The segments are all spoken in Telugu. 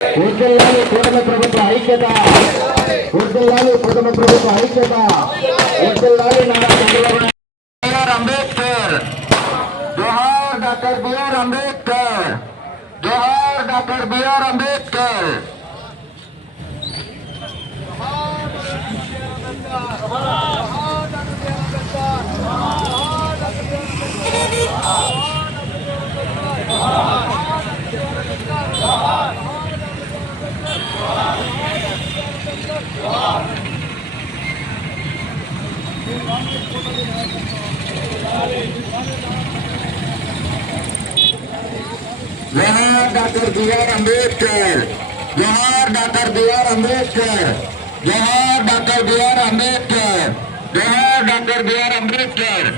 వర్ధిల్లాలి కూటమి ప్రభుత్వ ఐక్యత వర్ధిల్లాలి కూటమి ప్రభుత్వ ఐక్యత వర్ధిల్లాలి నారా చంద్రబాబు నాయుడు. బిఆర్ అంబేద్కర్ జోహార్ డాక్టర్ బిఆర్ అంబేద్కర్ జోహార్ డాక్టర్ బిఆర్ అంబేద్కర్ జోహార్ డాక్టర్ బిఆర్ అంబేద్కర్ జోహార్ డాక్టర్ బిఆర్ అంబేద్కర్ జోహార్ డాక్టర్ బిఆర్ అంబేద్కర్ జోహార్ డాక్టర్ బిఆర్ అంబేద్కర్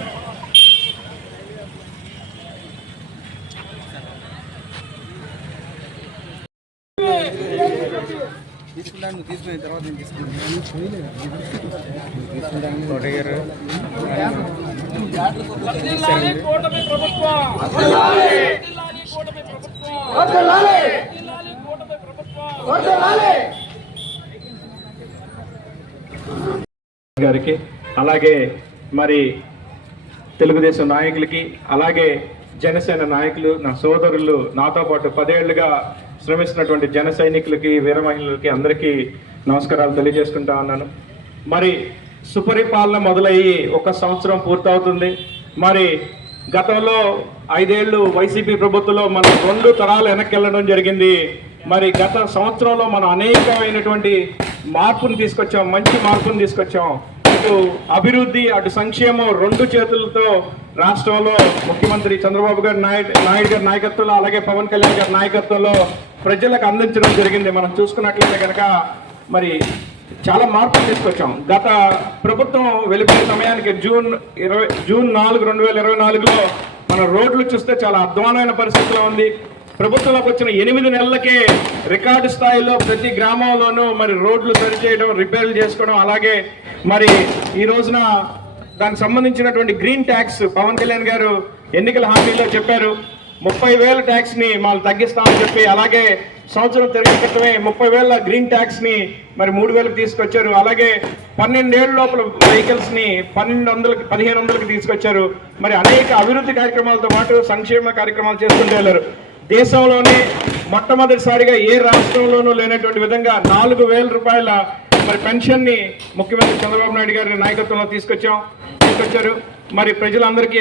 తీసుకుంటాను నువ్వు తీసుకున్న తర్వాత నేను తీసుకుంటాను కోటయ్య గారు వర్ధిల్లాలి కూటమి గారికి అలాగే మరి తెలుగుదేశం నాయకులకి అలాగే జనసేన నాయకులు నా సోదరులు నాతో పాటు పదేళ్ళుగా శ్రమిస్తున్నటువంటి జన సైనికులకి వీర మహిళలకి అందరికీ నమస్కారాలు తెలియజేసుకుంటా ఉన్నాను. మరి సుపరిపాలన మొదలయ్యి ఒక సంవత్సరం పూర్తవుతుంది. మరి గతంలో ఐదేళ్ళు వైసీపీ ప్రభుత్వంలో మనం రెండు తరాలు వెనక్కి వెళ్ళడం జరిగింది. మరి గత సంవత్సరంలో మనం అనేకమైనటువంటి మార్పును తీసుకొచ్చాం మంచి మార్పును తీసుకొచ్చాం. ఇటు అభివృద్ధి అటు సంక్షేమం రెండు చేతులతో రాష్ట్రంలో ముఖ్యమంత్రి చంద్రబాబు గారి నాయుడు నాయుడు గారి నాయకత్వంలో అలాగే పవన్ కళ్యాణ్ గారి నాయకత్వంలో ప్రజలకు అందించడం జరిగింది. మనం చూసుకున్నట్లయితే కనుక మరి చాలా మార్పులు తీసుకొచ్చాం. గత ప్రభుత్వం వెళ్ళిపోయే సమయానికి జూన్ ఇరవై జూన్ నాలుగు రెండు వేల ఇరవై నాలుగులో మన రోడ్లు చూస్తే చాలా అధ్వానమైన పరిస్థితిలో ఉంది. ప్రభుత్వంలోకి వచ్చిన ఎనిమిది నెలలకే రికార్డు స్థాయిలో ప్రతి గ్రామంలోనూ మరి రోడ్లు సరిచేయడం రిపేర్లు చేసుకోవడం అలాగే మరి ఈ రోజున దానికి సంబంధించినటువంటి గ్రీన్ ట్యాక్స్ పవన్ కళ్యాణ్ గారు ఎన్నికల హామీలో చెప్పారు. ముప్పై వేల ట్యాక్స్ని తగ్గిస్తామని చెప్పి అలాగే సంవత్సరం తిరిగి క్రితమే ముప్పై వేల గ్రీన్ ట్యాక్స్ని మరి మూడు వేలకు తీసుకొచ్చారు. అలాగే పన్నెండేళ్ళ లోపల వెహికల్స్ని పన్నెండు వందలకి పదిహేను వందలకి తీసుకొచ్చారు. మరి అనేక అభివృద్ధి కార్యక్రమాలతో పాటు సంక్షేమ కార్యక్రమాలు చేస్తుంటే వెళ్ళారు దేశంలోనే మొట్టమొదటిసారిగా ఏ రాష్ట్రంలోనూ లేనటువంటి విధంగా నాలుగు వేల రూపాయల మరి పెన్షన్ని ముఖ్యమంత్రి చంద్రబాబు నాయుడు గారి నాయకత్వంలో తీసుకొచ్చాం తీసుకొచ్చారు. మరి ప్రజలందరికీ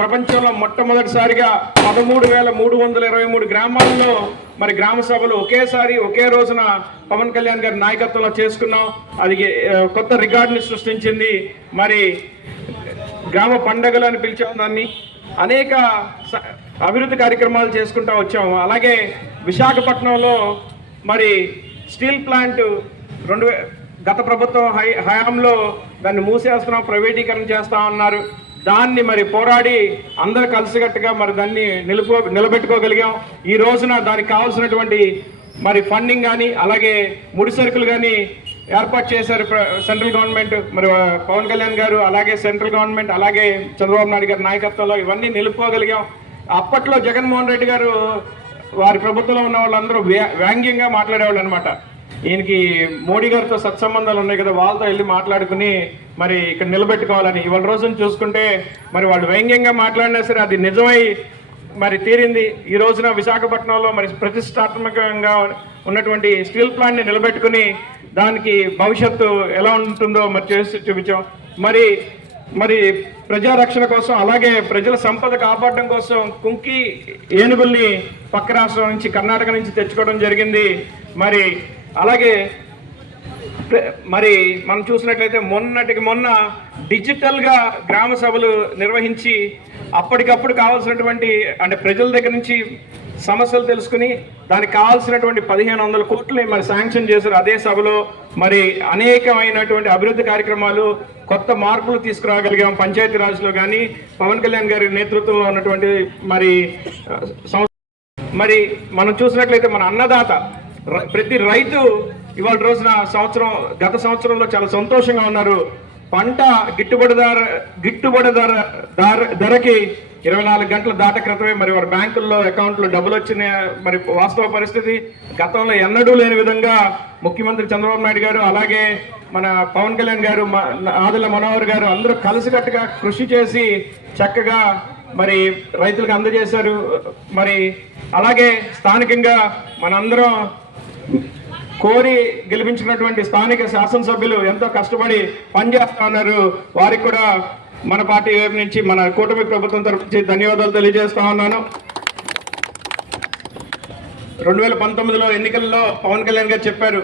ప్రపంచంలో మొట్టమొదటిసారిగా పదమూడు వేల మూడు వందల ఇరవై మూడు గ్రామాల్లో మరి గ్రామ సభలు ఒకేసారి ఒకే రోజున పవన్ కళ్యాణ్ గారి నాయకత్వంలో చేసుకున్నాం. అది కొత్త రికార్డుని సృష్టించింది. మరి గ్రామ పండగలు అని పిలిచాం దాన్ని. అనేక స- అభివృద్ధి కార్యక్రమాలు చేసుకుంటూ వచ్చాము. అలాగే విశాఖపట్నంలో మరి స్టీల్ ప్లాంట్ రెండు వే- గత ప్రభుత్వం హై హయాంలో దాన్ని మూసేస్తున్నాం ప్రైవేటీకరణ చేస్తా ఉన్నారు. దాన్ని మరి పోరాడి అందరు కలిసికట్టుగా మరి దాన్ని నిలుపు నిలబెట్టుకోగలిగాం. ఈ రోజున దానికి కావాల్సినటువంటి మరి ఫండింగ్ కానీ అలాగే ముడి సరుకులు కానీ ఏర్పాటు చేశారు ప్ర- సెంట్రల్ గవర్నమెంట్ మరి పవన్ కళ్యాణ్ గారు అలాగే సెంట్రల్ గవర్నమెంట్ అలాగే చంద్రబాబు నాయుడు గారి నాయకత్వంలో ఇవన్నీ నిలుపుకోగలిగాం. అప్పట్లో జగన్మోహన్ రెడ్డి గారు వారి ప్రభుత్వంలో ఉన్న వాళ్ళందరూ వ్యా- వ్యాంగ్యంగా మాట్లాడేవాళ్ళు అనమాట ఈయనకి మోడీ గారితో సత్సంబంధాలు ఉన్నాయి కదా వాళ్ళతో వెళ్ళి మాట్లాడుకుని మరి ఇక్కడ నిలబెట్టుకోవాలని. ఇవాళ రోజున చూసుకుంటే మరి వాళ్ళు వ్యంగ్యంగా మాట్లాడినా సరే అది నిజమై మరి తీరింది. ఈ రోజున విశాఖపట్నంలో మరి ప్రతిష్టాత్మకంగా ఉన్నటువంటి స్టీల్ ప్లాంట్ని నిలబెట్టుకుని దానికి భవిష్యత్తు ఎలా ఉంటుందో మరి చేసి చూపించాం. మరి మరి ప్రజారక్షణ కోసం అలాగే ప్రజల సంపద కాపాడడం కోసం కుంకి ఏనుగుల్ని పక్క రాష్ట్రం నుంచి కర్ణాటక నుంచి తెచ్చుకోవడం జరిగింది. మరి అలాగే మరి మనం చూసినట్లయితే మొన్నటికి మొన్న డిజిటల్గా గ్రామ సభలు నిర్వహించి అప్పటికప్పుడు కావాల్సినటువంటి అంటే ప్రజల దగ్గర నుంచి సమస్యలు తెలుసుకుని దానికి కావాల్సినటువంటి పదిహేను వందల కోట్లు మరి శాంక్షన్ చేశారు. అదే సభలో మరి అనేకమైనటువంటి అభివృద్ధి కార్యక్రమాలు కొత్త మార్పులు తీసుకురాగలిగాం పంచాయతీరాజ్లో కానీ పవన్ కళ్యాణ్ గారి నేతృత్వంలో ఉన్నటువంటి మరి మరి మనం చూసినట్లయితే మన అన్నదాత ప్రతి రైతు ఇవాళ రోజున సంవత్సరం గత సంవత్సరంలో చాలా సంతోషంగా ఉన్నారు. పంట గిట్టుబడి ధర గిట్టుబడి ధర ధర ధరకి ఇరవై నాలుగు గంటల దాట క్రితమే మరి వారి బ్యాంకుల్లో అకౌంట్లో డబ్బులు వచ్చిన మరి వాస్తవ పరిస్థితి గతంలో ఎన్నడూ లేని విధంగా ముఖ్యమంత్రి చంద్రబాబు నాయుడు గారు అలాగే మన పవన్ కళ్యాణ్ గారు మ- ఆదిల మనోహర్ గారు అందరూ కలిసికట్టుగా కృషి చేసి చక్కగా మరి రైతులకు అందజేశారు. మరి అలాగే స్థానికంగా మనందరం కోరి గెలిపించినటువంటి స్థానిక శాసనసభ్యులు ఎంతో కష్టపడి పనిచేస్తా ఉన్నారు. వారికి కూడా మన పార్టీ వైపు నుంచి మన కూటమి ప్రభుత్వం తరఫు నుంచి ధన్యవాదాలు తెలియజేస్తా ఉన్నాను. రెండు వేల పంతొమ్మిదిలో ఎన్నికల్లో పవన్ కళ్యాణ్ గారు చెప్పారు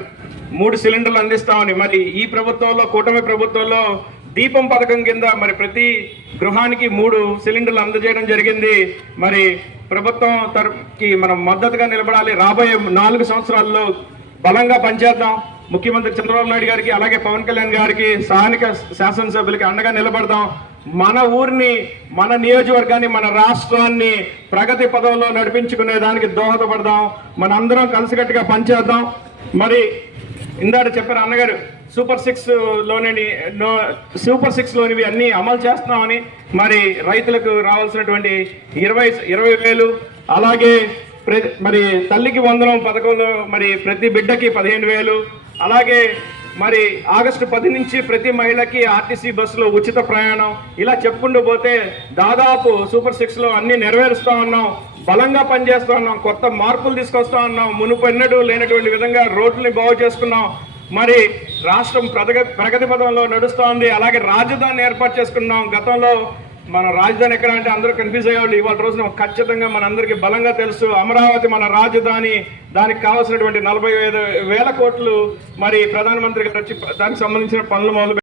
మూడు సిలిండర్లు అందిస్తామని. మరి ఈ ప్రభుత్వంలో కూటమి ప్రభుత్వంలో దీపం పథకం కింద మరి ప్రతి గృహానికి మూడు సిలిండర్లు అందజేయడం జరిగింది. మరి ప్రభుత్వం తరపుకి మనం మద్దతుగా నిలబడాలి. రాబోయే నాలుగు సంవత్సరాల్లో బలంగా పనిచేద్దాం. ముఖ్యమంత్రి చంద్రబాబు నాయుడు గారికి అలాగే పవన్ కళ్యాణ్ గారికి స్థానిక శాసనసభ్యులకి అండగా నిలబడదాం. మన ఊరిని మన నియోజకవర్గాన్ని మన రాష్ట్రాన్ని ప్రగతి పదంలో నడిపించుకునే దానికి దోహదపడదాం. మనందరం కలిసికట్టుగా పనిచేద్దాం. మరి ఇందాక చెప్పారు అన్నగారు సూపర్ సిక్స్లోని నో సూపర్ సిక్స్ లోనివి అన్ని అమలు చేస్తున్నామని మరి రైతులకు రావాల్సినటువంటి ఇరవై ఇరవై వేలు అలాగే మరి తల్లికి వందనం పథకంలో మరి ప్రతి బిడ్డకి పదిహేను వేలు అలాగే మరి ఆగస్టు పది నుంచి ప్రతి మహిళకి ఆర్టీసీ బస్సులో ఉచిత ప్రయాణం ఇలా చెప్పుకుంటూ పోతే దాదాపు సూపర్ సిక్స్లో అన్ని నెరవేరుస్తా ఉన్నాం బలంగా పనిచేస్తా ఉన్నాం కొత్త మార్పులు తీసుకొస్తా ఉన్నాం మునుపు ఎన్నడూ లేనటువంటి విధంగా రోడ్లని బాగు చేసుకున్నాం మరి రాష్ట్రం ప్రగతి ప్రగతి పదంలో నడుస్తోంది. అలాగే రాజధాని ఏర్పాటు చేసుకున్నాం. గతంలో మన రాజధాని ఎక్కడ అంటే అందరూ కన్ఫ్యూజ్ అయ్యేవాళ్ళు. ఇవాళ రోజున ఖచ్చితంగా మనందరికీ బలంగా తెలుసు. అమరావతి మన రాజధాని. దానికి కావాల్సినటువంటి నలభై ఐదు వేల కోట్లు మరి ప్రధానమంత్రి గారు వచ్చి దానికి సంబంధించిన పనులు మొదలు